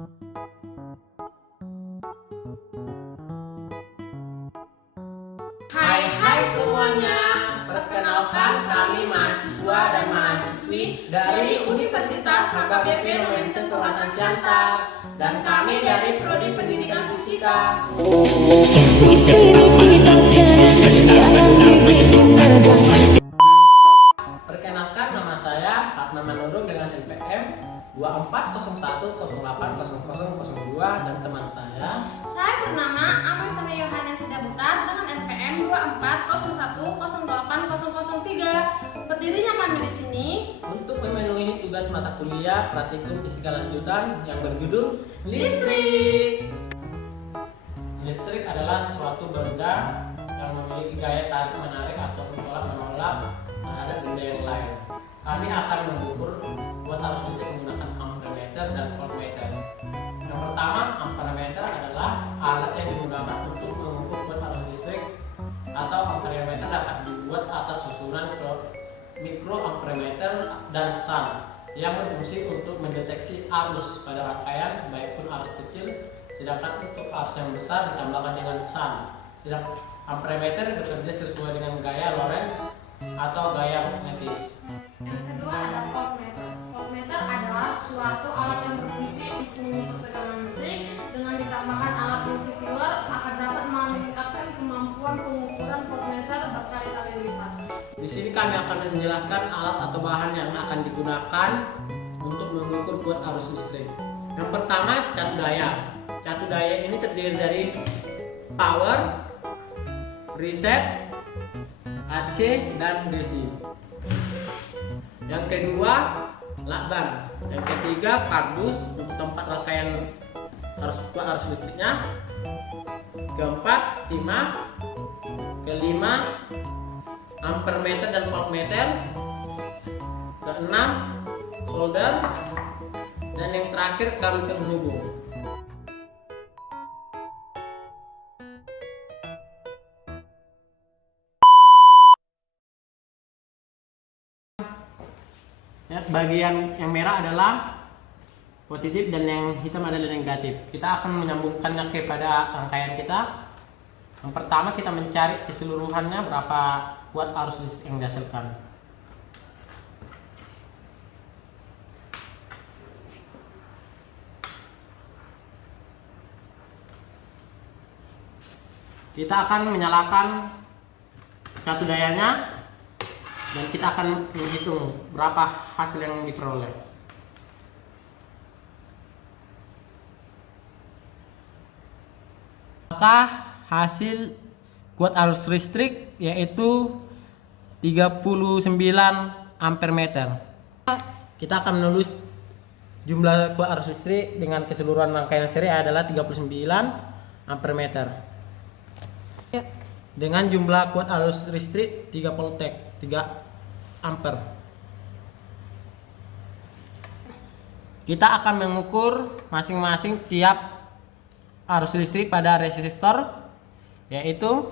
Hai semuanya, perkenalkan kami mahasiswa dan mahasiswi dari Universitas HKBP Nomensen Kabupaten Siantar, dan kami dari Prodi Pendidikan Fisika. Di sini kita sedang jangan dibikin sedang. Perkenalkan, nama saya Fatma Manurung dengan NPM 2401080002 dan teman saya. Saya bernama Amal Tari Yohanes Sidabutar dengan NPM 2401080003. Berdirinya kami di sini Untuk memenuhi tugas mata kuliah praktikum fisika lanjutan yang berjudul listrik. Listrik adalah suatu benda yang memiliki gaya tarik menarik atau menolak terhadap benda yang lain. Kami akan mengukur buat arus listrik menggunakan ampermeter dan voltmeter. Yang pertama, ampermeter adalah alat yang digunakan untuk mengukur buat arus listrik, atau ampermeter dapat dibuat atas susunan mikroampermeter dan shunt yang berfungsi untuk mendeteksi arus pada rangkaian baik pun arus kecil, sedangkan untuk arus yang besar ditambahkan dengan shunt. Sedangkan ampermeter bekerja sesuai dengan gaya Lorentz atau gaya magnetis. Yang kedua ada voltmeter. Voltmeter adalah suatu alat yang berfungsi untuk mengukur tegangan listrik. Dengan ditambahkan alat multiplier akan dapat meningkatkan kemampuan pengukuran voltmeter berkali-kali lipat. Di sini kami akan menjelaskan alat atau bahan yang akan digunakan untuk mengukur kuat arus listrik. Yang pertama, catu daya. Catu daya ini terdiri dari power, reset, AC, dan DC. Yang kedua, lakban. Yang ketiga, kardus untuk tempat rangkaian arus listriknya. Keempat, timah. Kelima, ampermeter dan voltmeter. Keenam, solder. Dan yang terakhir, kabel penghubung. Ya, bagian yang merah adalah positif dan yang hitam adalah negatif. Kita akan menyambungkannya kepada rangkaian kita. Yang pertama, kita mencari keseluruhannya berapa watt arus listrik yang dihasilkan. Kita akan menyalakan catu dayanya dan kita akan menghitung berapa hasil yang diperoleh. Maka hasil kuat arus listrik yaitu 39 ampermeter. Kita akan menulis jumlah kuat arus listrik dengan keseluruhan rangkaian seri adalah 39 ampermeter. Dengan jumlah kuat arus listrik 3 voltek, 3 ampere. Kita akan mengukur masing-masing tiap arus listrik pada resistor, yaitu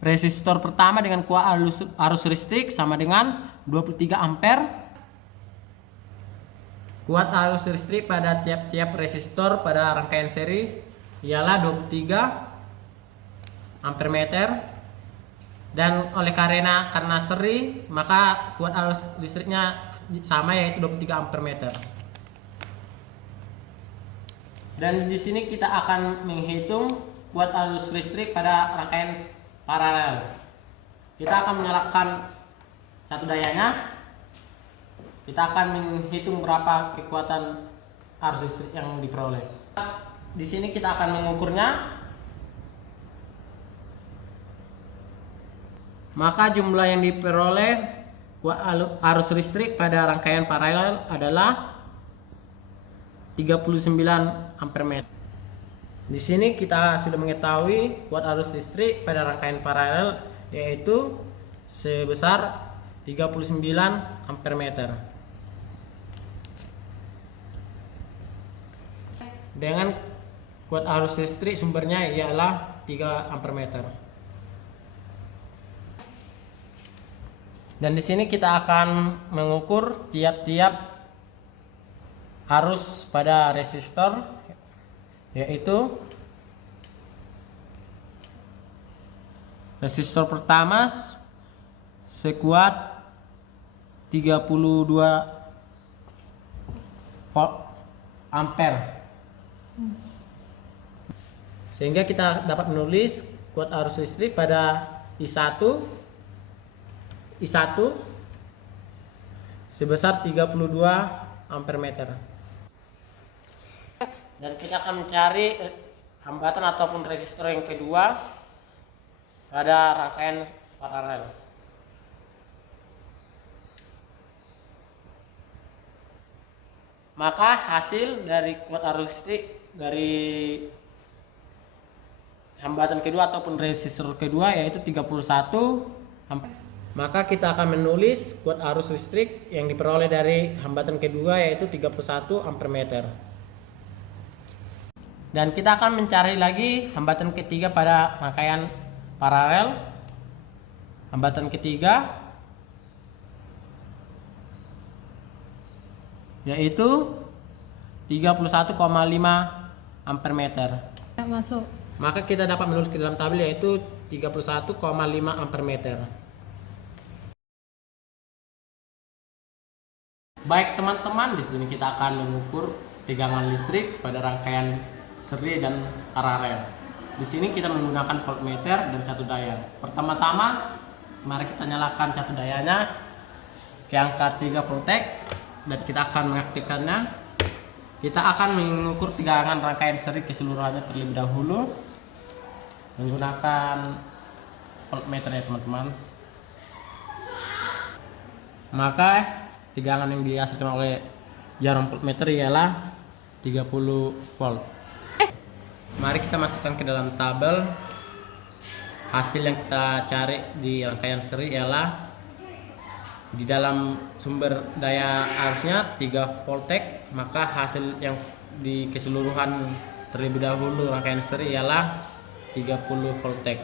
resistor pertama dengan kuat arus listrik sama dengan 23 ampere. Kuat arus listrik pada tiap-tiap resistor pada rangkaian seri ialah 23 ampermeter, dan oleh karena seri maka kuat arus listriknya sama yaitu 23 ampermeter. Dan di sini kita akan menghitung kuat arus listrik pada rangkaian paralel. Kita akan menyalakan catu dayanya. Kita akan menghitung berapa kekuatan arus listrik yang diperoleh. Di sini kita akan mengukurnya. Maka jumlah yang diperoleh arus listrik pada rangkaian paralel adalah 39 ampermeter. Di sini kita sudah mengetahui kuat arus listrik pada rangkaian paralel yaitu sebesar 39 ampermeter. Dengan kuat arus listrik sumbernya ialah 3 ampermeter. Dan di sini kita akan mengukur tiap-tiap arus pada resistor, yaitu resistor pertama sekuat 32 volt ampere. Sehingga kita dapat menulis kuat arus listrik pada I1 sebesar 32 ampere meter. Dan kita akan mencari hambatan ataupun resistor yang kedua pada rangkaian paralel. Maka hasil dari kuat arus listrik dari hambatan kedua ataupun resistor kedua yaitu 31 ampere. Maka kita akan menulis kuat arus listrik yang diperoleh dari hambatan kedua yaitu 31 ampere meter. Dan kita akan mencari lagi hambatan ketiga pada rangkaian paralel. Hambatan ketiga yaitu 31,5 ampere meter. Masuk. Maka kita dapat menulis ke dalam tabel yaitu 31,5 ampere meter. Baik teman-teman, di sini kita akan mengukur tegangan listrik pada rangkaian seri dan paralel. Di sini kita menggunakan voltmeter dan catu daya. Pertama-tama, mari kita nyalakan catu dayanya ke angka 3 voltek dan kita akan mengaktifkannya. Kita akan mengukur tegangan rangkaian seri keseluruhannya terlebih dahulu menggunakan voltmeter ya teman-teman. Maka tegangan yang dihasilkan oleh jarum voltmeter ialah 30 volt. Mari kita masukkan ke dalam tabel. Hasil yang kita cari di rangkaian seri ialah di dalam sumber daya arusnya 3 voltek, maka hasil yang di keseluruhan terlebih dahulu rangkaian seri ialah 30 voltek.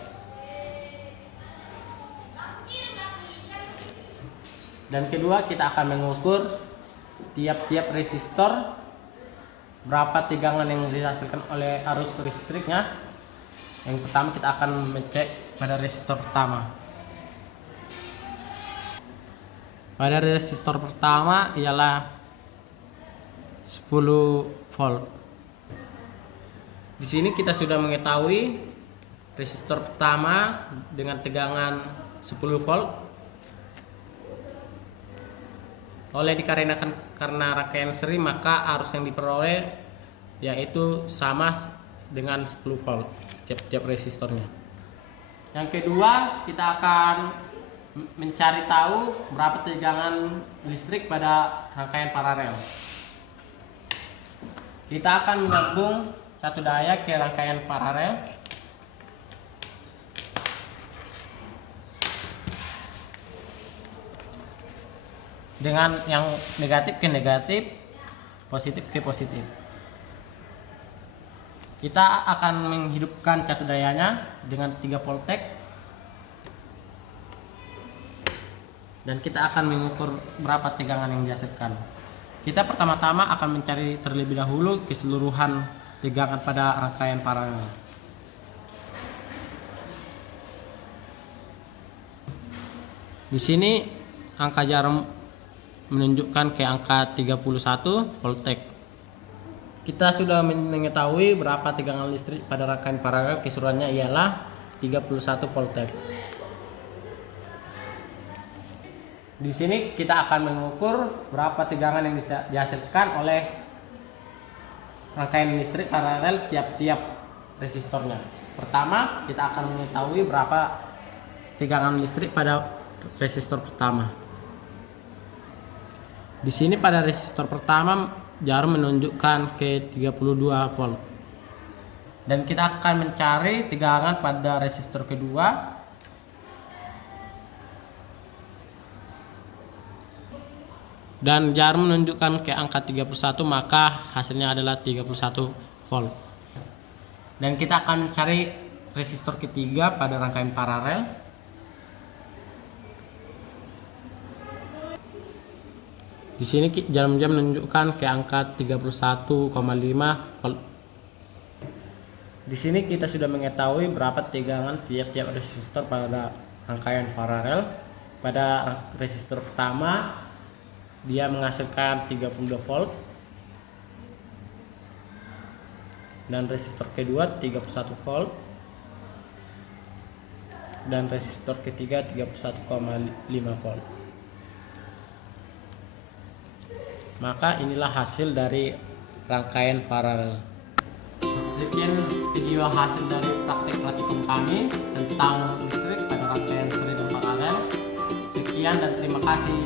Dan kedua, kita akan mengukur tiap-tiap resistor berapa tegangan yang dihasilkan oleh arus listriknya. Yang pertama kita akan mengecek pada resistor pertama. Pada resistor pertama ialah 10 volt. Di sini kita sudah mengetahui resistor pertama dengan tegangan 10 volt. Oleh dikarenakan karena rangkaian seri, maka arus yang diperoleh yaitu sama dengan 10 volt tiap-tiap resistornya. Yang kedua, kita akan mencari tahu berapa tegangan listrik pada rangkaian paralel. Kita akan menyambung catu daya ke rangkaian paralel. Dengan yang negatif ke negatif, positif ke positif. Kita akan menghidupkan catu dayanya dengan 3 voltek. Dan kita akan mengukur berapa tegangan yang dihasilkan. Kita pertama-tama akan mencari terlebih dahulu keseluruhan tegangan pada rangkaian paralel. Di sini angka jarum menunjukkan ke angka 31 voltek. Kita sudah mengetahui berapa tegangan listrik pada rangkaian paralel, keseluruhannya ialah 31 voltek. Di sini kita akan mengukur berapa tegangan yang dihasilkan oleh rangkaian listrik paralel tiap-tiap resistornya. Pertama, kita akan mengetahui berapa tegangan listrik pada resistor pertama. Di sini pada resistor pertama jarum menunjukkan ke 32 volt. Dan kita akan mencari tegangan pada resistor kedua. Dan jarum menunjukkan ke angka 31, maka hasilnya adalah 31 volt. Dan kita akan mencari resistor ketiga pada rangkaian paralel. Di sini jam-jam menunjukkan ke angka 31,5 volt. Di sini kita sudah mengetahui berapa tegangan tiap-tiap resistor pada rangkaian paralel. Pada resistor pertama dia menghasilkan 32 volt. Dan resistor kedua 31 volt. Dan resistor ketiga 31,5 volt. Maka inilah hasil dari rangkaian paralel. Sekian video hasil dari praktek praktikum kami tentang listrik pada rangkaian seri dan paralel. Sekian dan terima kasih.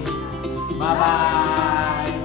Bye bye.